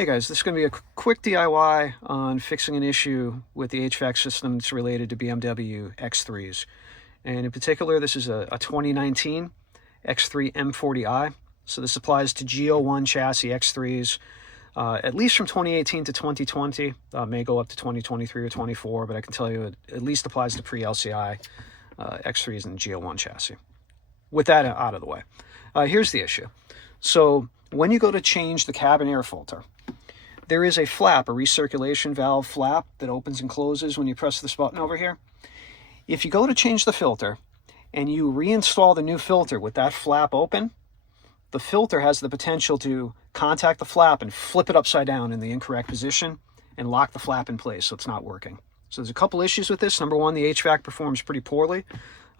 Hey guys, this is going to be a quick DIY on fixing an issue with the HVAC system that's related to BMW X3s. And in particular, this is a 2019 X3 M40i. So this applies to G01 chassis X3s, at least from 2018 to 2020. May go up to 2023 or 24, but I can tell you it at least applies to pre-LCI X3s and G01 chassis. With that out of the way, here's the issue. So when you go to change the cabin air filter, there is a flap, a recirculation valve flap that opens and closes when you press this button over here. If you go to change the filter and you reinstall the new filter with that flap open, the filter has the potential to contact the flap and flip it upside down in the incorrect position and lock the flap in place so it's not working. So there's a couple issues with this. Number one, the HVAC performs pretty poorly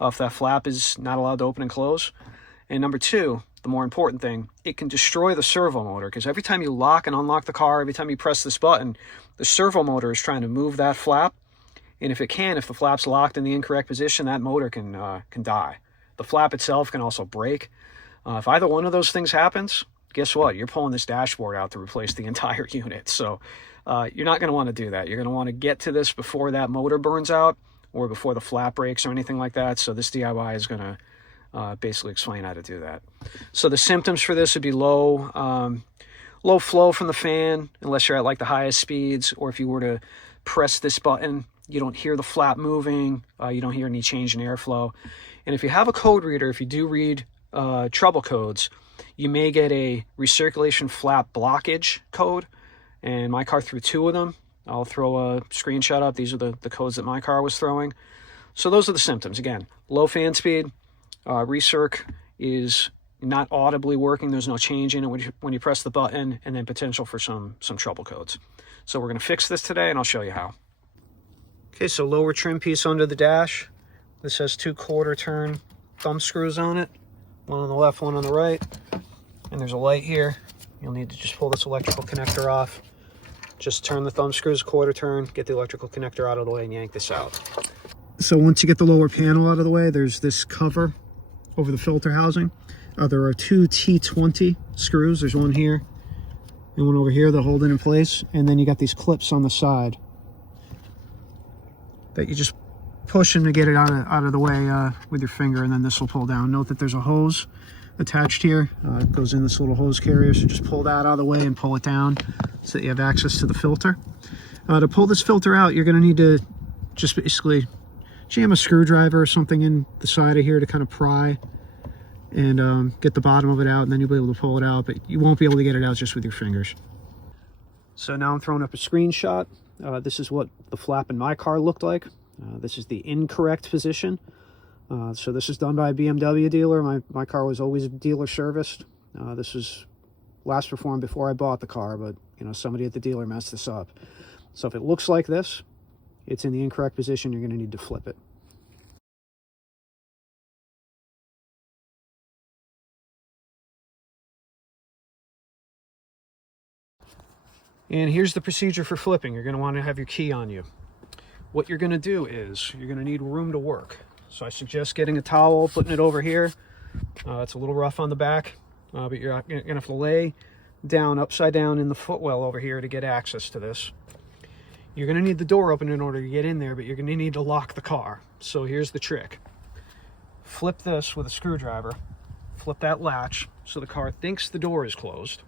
if that flap is not allowed to open and close. And number two, the more important thing, it can destroy the servo motor, because every time you lock and unlock the car, every time you press this button, the servo motor is trying to move that flap. And if the flap's locked in the incorrect position, that motor can die. The flap itself can also break. If either one of those things happens, guess what? You're pulling this dashboard out to replace the entire unit. So you're not going to want to do that. You're going to want to get to this before that motor burns out or before the flap breaks or anything like that. So this DIY is going to basically explain how to do that. So the symptoms for this would be low flow from the fan, unless you're at like the highest speeds, or if you were to press this button, you don't hear the flap moving, you don't hear any change in airflow. And if you have a code reader, if you do read trouble codes, you may get a recirculation flap blockage code, and my car threw two of them. I'll throw a screenshot up. These are the codes that my car was throwing. So those are the symptoms. Again, low fan speed, recirc is not audibly working. There's no change in it when you press the button, and then potential for some trouble codes. So we're going to fix this today, and I'll show you how. Okay, so lower trim piece under the dash. This has 2 1/4 turn thumb screws on it. One on the left, one on the right. And there's a light here. You'll need to just pull this electrical connector off. Just turn the thumb screws 1/4 turn, get the electrical connector out of the way, and yank this out. So once you get the lower panel out of the way, there's this cover over the filter housing. There are 2 T20 screws. There's one here and one over here that hold it in place. And then you got these clips on the side that you just push in to get it out of the way with your finger, and then this will pull down. Note that there's a hose attached here. It goes in this little hose carrier, so just pull that out of the way and pull it down so that you have access to the filter. To pull this filter out, you're going to need to just basically jam a screwdriver or something in the side of here to kind of pry and get the bottom of it out, and then you'll be able to pull it out, but you won't be able to get it out just with your fingers. So now I'm throwing up a screenshot. This is what the flap in my car looked like. This is the incorrect position. So this is done by a BMW dealer. My car was always dealer serviced. This was last performed before I bought the car, but somebody at the dealer messed this up. So if it looks like this, it's in the incorrect position. You're going to need to flip it. And here's the procedure for flipping. You're going to want to have your key on you. What you're going to do is you're going to need room to work. So I suggest getting a towel, putting it over here. It's a little rough on the back, but you're going to have to lay down upside down in the footwell over here to get access to this. You're going to need the door open in order to get in there, but you're going to need to lock the car. So here's the trick. Flip this with a screwdriver. Flip that latch so the car thinks the door is closed.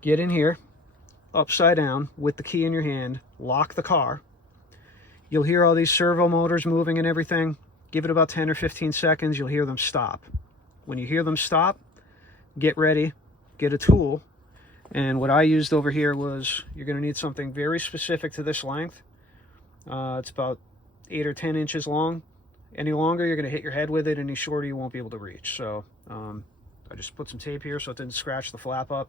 Get in here, upside down, with the key in your hand. Lock the car. You'll hear all these servo motors moving and everything. Give it about 10 or 15 seconds. You'll hear them stop. When you hear them stop, get ready, get a tool. And what I used over here was, you're going to need something very specific to this length. It's about 8 or 10 inches long. Any longer, you're going to hit your head with it. Any shorter, you won't be able to reach. So I just put some tape here so it didn't scratch the flap up.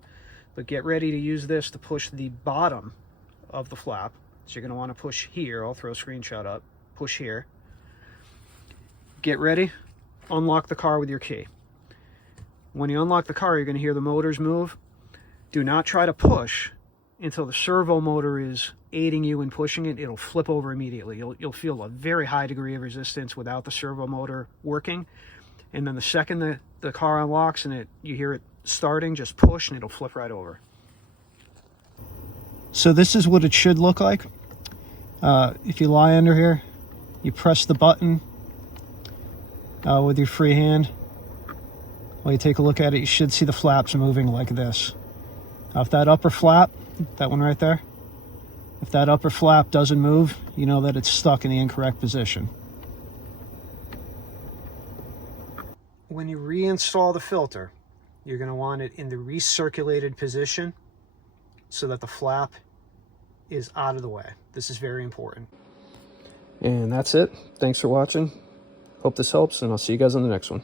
But get ready to use this to push the bottom of the flap. So you're going to want to push here. I'll throw a screenshot up. Push here. Get ready. Unlock the car with your key. When you unlock the car, you're going to hear the motors move. Do not try to push until the servo motor is aiding you in pushing it. It'll flip over immediately. You'll feel a very high degree of resistance without the servo motor working. And then the second the car unlocks and you hear it starting, just push and it'll flip right over. So this is what it should look like. If you lie under here, you press the button with your free hand. While you take a look at it, you should see the flaps moving like this. Now, if that upper flap, that one right there, if that upper flap doesn't move, you know that it's stuck in the incorrect position. When you reinstall the filter, you're going to want it in the recirculated position so that the flap is out of the way. This is very important. And that's it. Thanks for watching. Hope this helps, and I'll see you guys on the next one.